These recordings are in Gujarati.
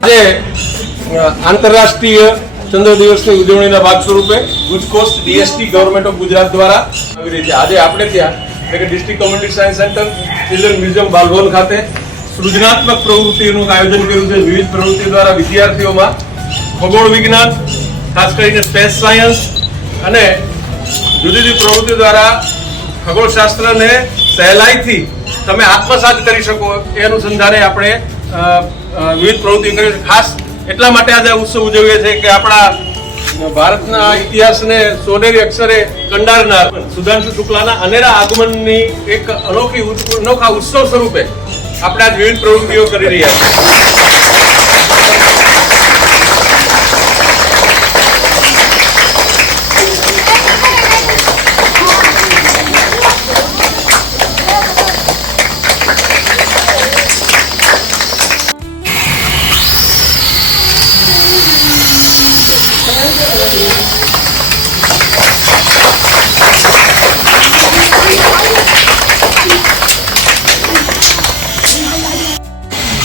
આંતરરાષ્ટ્રીય ચંદ્ર દિવસની ઉજવણીના ભાગ સ્વરૂપે Bhuj cost DST government of Gujarat દ્વારા આવી રહી છે। આજે આપણે ત્યાં એટલે કે district community science centre children museum Balbhavan ખાતે સૃજનાત્મક પ્રવૃત્તિઓનું આયોજન કર્યું છે। વિવિધ પ્રવૃત્તિઓ દ્વારા વિદ્યાર્થીઓમાં ખગોળ વિજ્ઞાન, ખાસ કરીને સ્પેસ સાયન્સ અને જુદી જુદી પ્રવૃત્તિઓ દ્વારા ખગોળશાસ્ત્રને સહેલાઈથી તમે આત્મસાત કરી શકો એ અનુસંધાને આપણે વિવિધ પ્રવૃત્તિઓ કરી છે। ખાસ એટલા માટે આજે ઉત્સવ ઉજવીએ છીએ કે આપણા ભારતના ઇતિહાસને સોનેરી અક્ષરે કંડારનાર સુધાંશુ શુક્લાના અનેરા આગમનની એક અનોખા ઉત્સવ સ્વરૂપે આપણે આજ વિવિધ પ્રવૃત્તિઓ કરી રહ્યા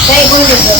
જય ગુરુદેવ।